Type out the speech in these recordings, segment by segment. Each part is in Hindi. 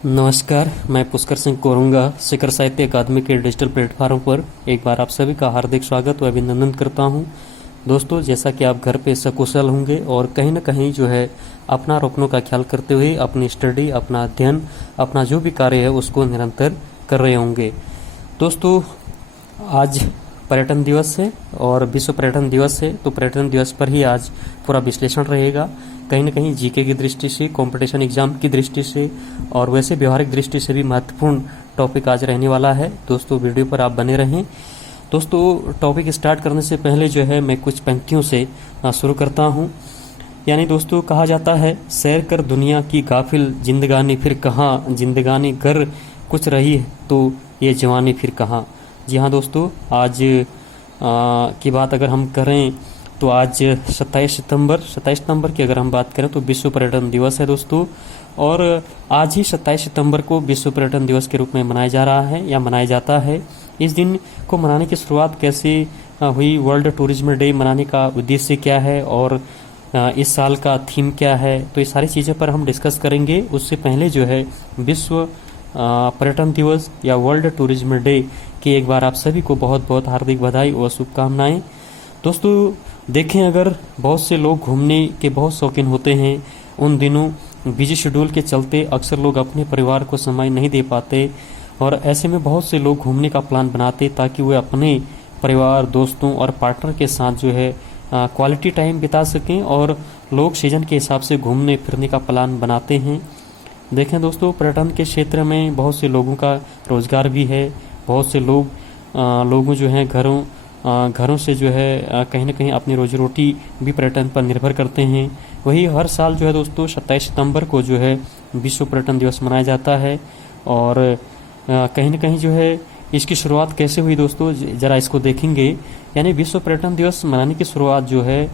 नमस्कार, मैं पुष्कर सिंह कोरुंगा शिखर साहित्य अकादमी के डिजिटल प्लेटफॉर्म पर एक बार आप सभी का हार्दिक स्वागत व अभिनंदन करता हूं। दोस्तों, जैसा कि आप घर पे सकुशल होंगे और कहीं न कहीं जो है अपना और अपनों का ख्याल करते हुए अपनी स्टडी, अपना अध्ययन, अपना जो भी कार्य है उसको निरंतर कर रहे होंगे। दोस्तों, आज पर्यटन दिवस है और विश्व पर्यटन दिवस है, तो पर्यटन दिवस पर ही आज पूरा विश्लेषण रहेगा। कहीं न कहीं जीके की दृष्टि से, कंपटीशन एग्जाम की दृष्टि से और वैसे व्यवहारिक दृष्टि से भी महत्वपूर्ण टॉपिक आज रहने वाला है। दोस्तों, वीडियो पर आप बने रहें। दोस्तों, टॉपिक स्टार्ट करने से पहले जो है मैं कुछ पंक्तियों से शुरू करता हूँ। यानी दोस्तों, कहा जाता है, सैर कर दुनिया की गाफिल जिंदगानी फिर कहाँ, जिंदगानी गर कुछ रही तो ये जवानी फिर कहाँ। जी हाँ दोस्तों, आज की बात अगर हम करें तो आज 27 सितंबर की अगर हम बात करें तो विश्व पर्यटन दिवस है दोस्तों। और आज ही 27 सितंबर को विश्व पर्यटन दिवस के रूप में मनाया जा रहा है या मनाया जाता है। इस दिन को मनाने की शुरुआत कैसे हुई, वर्ल्ड टूरिज्म डे मनाने का उद्देश्य क्या है और इस साल का थीम क्या है, तो ये सारी चीज़ें पर हम डिस्कस करेंगे। उससे पहले जो है विश्व पर्यटन दिवस या वर्ल्ड टूरिज्म डे की एक बार आप सभी को बहुत बहुत हार्दिक बधाई और शुभकामनाएं। दोस्तों, देखें, अगर बहुत से लोग घूमने के बहुत शौकीन होते हैं, उन दिनों बिजी शेड्यूल के चलते अक्सर लोग अपने परिवार को समय नहीं दे पाते और ऐसे में बहुत से लोग घूमने का प्लान बनाते ताकि वे अपने परिवार, दोस्तों और पार्टनर के साथ जो है क्वालिटी टाइम बिता सकें। और लोग सीजन के हिसाब से घूमने फिरने का प्लान बनाते हैं। देखें दोस्तों, पर्यटन के क्षेत्र में बहुत से लोगों का रोजगार भी है। बहुत से लोगों जो हैं घरों से जो है कहीं ना कहीं अपनी रोजी रोटी भी पर्यटन पर निर्भर करते हैं। वही हर साल जो है दोस्तों 27 सितंबर को जो है विश्व पर्यटन दिवस मनाया जाता है। और कहीं ना कहीं जो है इसकी शुरुआत कैसे हुई दोस्तों, ज़रा इसको देखेंगे। यानी विश्व पर्यटन दिवस मनाने की शुरुआत जो है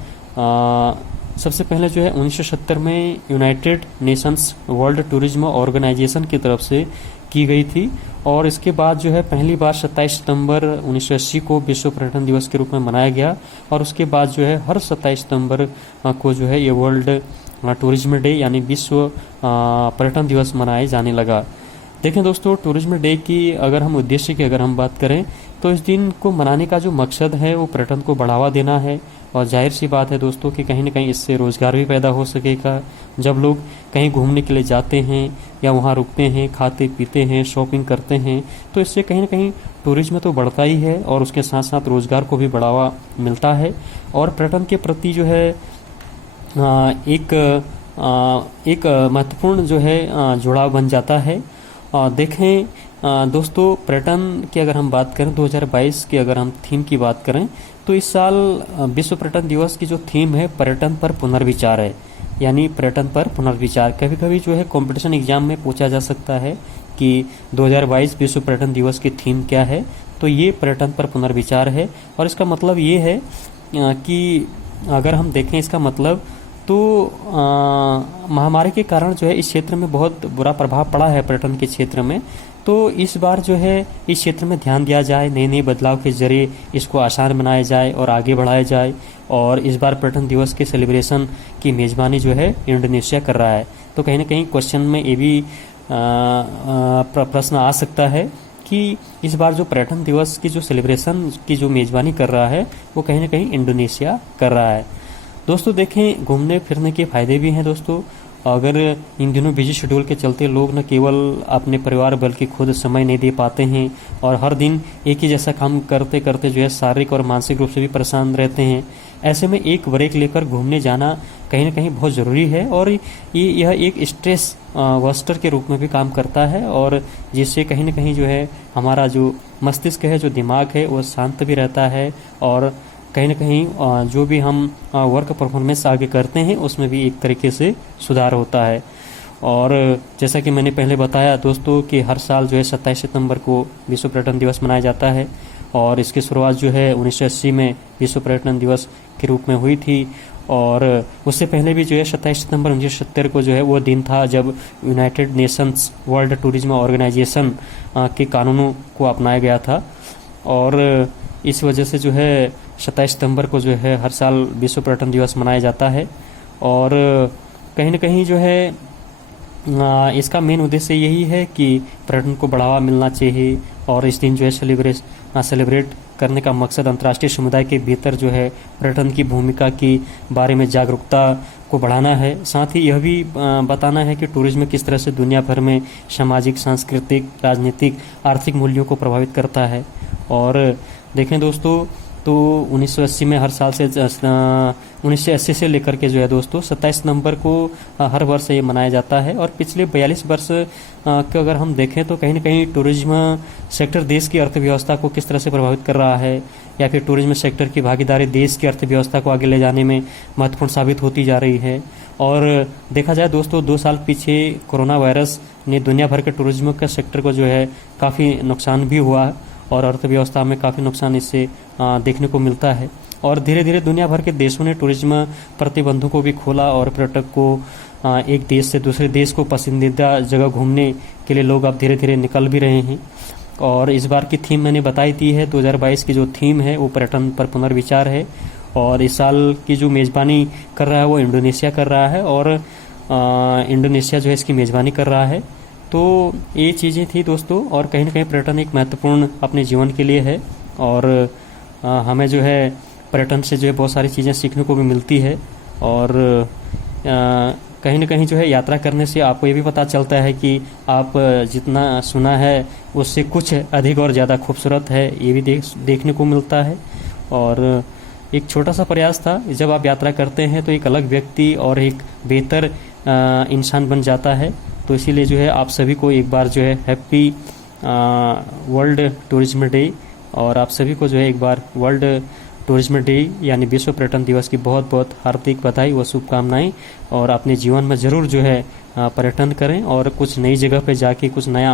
सबसे पहले जो है 1970 में United Nations World Tourism Organization की तरफ से की गई थी। और इसके बाद जो है पहली बार 27 सितंबर 1980 को विश्व पर्यटन दिवस के रूप में मनाया गया। और उसके बाद जो है हर 27 सितंबर को जो है ये वर्ल्ड टूरिज्म डे यानी विश्व पर्यटन दिवस मनाए जाने लगा। देखें दोस्तों, टूरिज्म डे की अगर हम उद्देश्य की अगर हम बात करें तो इस दिन को मनाने का जो मकसद है वो पर्यटन को बढ़ावा देना है। और जाहिर सी बात है दोस्तों कि कहीं ना कहीं इससे रोज़गार भी पैदा हो सकेगा। जब लोग कहीं घूमने के लिए जाते हैं या वहाँ रुकते हैं, खाते पीते हैं, शॉपिंग करते हैं, तो इससे कहीं ना कहीं टूरिज्म तो बढ़ता ही है और उसके साथ साथ रोज़गार को भी बढ़ावा मिलता है। और पर्यटन के प्रति जो है एक महत्वपूर्ण जो है जुड़ाव बन जाता है। देखें दोस्तों, पर्यटन की अगर हम बात करें 2022 की अगर हम थीम की बात करें तो इस साल विश्व पर्यटन दिवस की जो थीम है पर्यटन पर पुनर्विचार है। यानी पर्यटन पर पुनर्विचार कभी कभी जो है कंपटीशन एग्जाम में पूछा जा सकता है कि 2022 विश्व पर्यटन दिवस की थीम क्या है, तो ये पर्यटन पर पुनर्विचार है। और इसका मतलब ये है कि अगर हम देखें इसका मतलब तो महामारी के कारण जो है इस क्षेत्र में बहुत बुरा प्रभाव पड़ा है पर्यटन के क्षेत्र में। तो इस बार जो है इस क्षेत्र में ध्यान दिया जाए, नए नए बदलाव के जरिए इसको आसान बनाया जाए और आगे बढ़ाया जाए। और इस बार पर्यटन दिवस के सेलिब्रेशन की मेज़बानी जो है इंडोनेशिया कर रहा है। तो कहीं ना कहीं क्वेश्चन में ये भी प्रश्न आ सकता है कि इस बार जो पर्यटन दिवस की जो सेलिब्रेशन की जो मेज़बानी कर रहा है वो कहीं ना कहीं इंडोनेशिया कर रहा है। दोस्तों, देखें, घूमने फिरने के फ़ायदे भी हैं दोस्तों। अगर इन दिनों बिजी शेड्यूल के चलते लोग न केवल अपने परिवार बल्कि खुद समय नहीं दे पाते हैं और हर दिन एक ही जैसा काम करते करते जो है शारीरिक और मानसिक रूप से भी परेशान रहते हैं। ऐसे में एक ब्रेक लेकर घूमने जाना कहीं ना कहीं बहुत ज़रूरी है और यह एक स्ट्रेस बस्टर के रूप में भी काम करता है और जिससे कहीं ना कहीं जो है हमारा जो मस्तिष्क है, जो दिमाग है, वो शांत भी रहता है। और कहीं ना कहीं जो भी हम वर्क परफॉर्मेंस आगे करते हैं उसमें भी एक तरीके से सुधार होता है। और जैसा कि मैंने पहले बताया दोस्तों कि हर साल जो है 27 सितंबर को विश्व पर्यटन दिवस मनाया जाता है और इसकी शुरुआत जो है 1980 में विश्व पर्यटन दिवस के रूप में हुई थी। और उससे पहले भी जो है 27 सितंबर 1970 को जो है वो दिन था जब United Nations World Tourism Organization के कानूनों को अपनाया गया था। और इस वजह से जो है 27 सितंबर को जो है हर साल विश्व पर्यटन दिवस मनाया जाता है। और कहीं ना कहीं जो है इसका मेन उद्देश्य यही है कि पर्यटन को बढ़ावा मिलना चाहिए और इस दिन जो है सेलिब्रेट करने का मकसद अंतर्राष्ट्रीय समुदाय के भीतर जो है पर्यटन की भूमिका की बारे में जागरूकता को बढ़ाना है। साथ ही यह भी बताना है कि टूरिज्म किस तरह से दुनिया भर में सामाजिक, सांस्कृतिक, राजनीतिक, आर्थिक मूल्यों को प्रभावित करता है। और देखें दोस्तों, तो 1980 में हर साल से 1980 से लेकर के जो है दोस्तों 27 नवंबर को हर वर्ष ये मनाया जाता है। और पिछले 42 वर्ष को अगर हम देखें तो कहीं ना कहीं टूरिज्म सेक्टर देश की अर्थव्यवस्था को किस तरह से प्रभावित कर रहा है, या फिर टूरिज्म सेक्टर की भागीदारी देश की अर्थव्यवस्था को आगे ले जाने में महत्वपूर्ण साबित होती जा रही है। और देखा जाए दोस्तों, 2 साल पीछे कोरोना वायरस ने दुनिया भर के टूरिज्म के सेक्टर को जो है काफ़ी नुकसान भी हुआ और अर्थव्यवस्था में काफ़ी नुकसान इससे देखने को मिलता है। और धीरे धीरे दुनिया भर के देशों ने टूरिज्म प्रतिबंधों को भी खोला और पर्यटक को एक देश से दूसरे देश को पसंदीदा जगह घूमने के लिए लोग अब धीरे धीरे निकल भी रहे हैं। और इस बार की थीम मैंने बताई दी है, 2022 की जो थीम है वो पर्यटन पर पुनर्विचार है। और इस साल की जो मेज़बानी कर रहा है वो इंडोनेशिया कर रहा है, और इंडोनेशिया जो है इसकी मेज़बानी कर रहा है। तो ये चीज़ें थी दोस्तों, और कहीं ना कहीं पर्यटन एक महत्वपूर्ण अपने जीवन के लिए है। और हमें जो है पर्यटन से जो है बहुत सारी चीज़ें सीखने को भी मिलती है। और कहीं ना कहीं जो है यात्रा करने से आपको ये भी पता चलता है कि आप जितना सुना है उससे कुछ अधिक और ज़्यादा खूबसूरत है, ये भी देखने को मिलता है। और एक छोटा सा प्रयास था, जब आप यात्रा करते हैं तो एक अलग व्यक्ति और एक बेहतर इंसान बन जाता है। तो इसीलिए जो है आप सभी को एक बार जो है हैप्पी वर्ल्ड टूरिज्म डे, और आप सभी को जो है एक बार वर्ल्ड टूरिज्म डे यानी विश्व पर्यटन दिवस की बहुत बहुत हार्दिक बधाई व शुभकामनाएं। और अपने जीवन में ज़रूर जो है पर्यटन करें और कुछ नई जगह पे जाके कुछ नया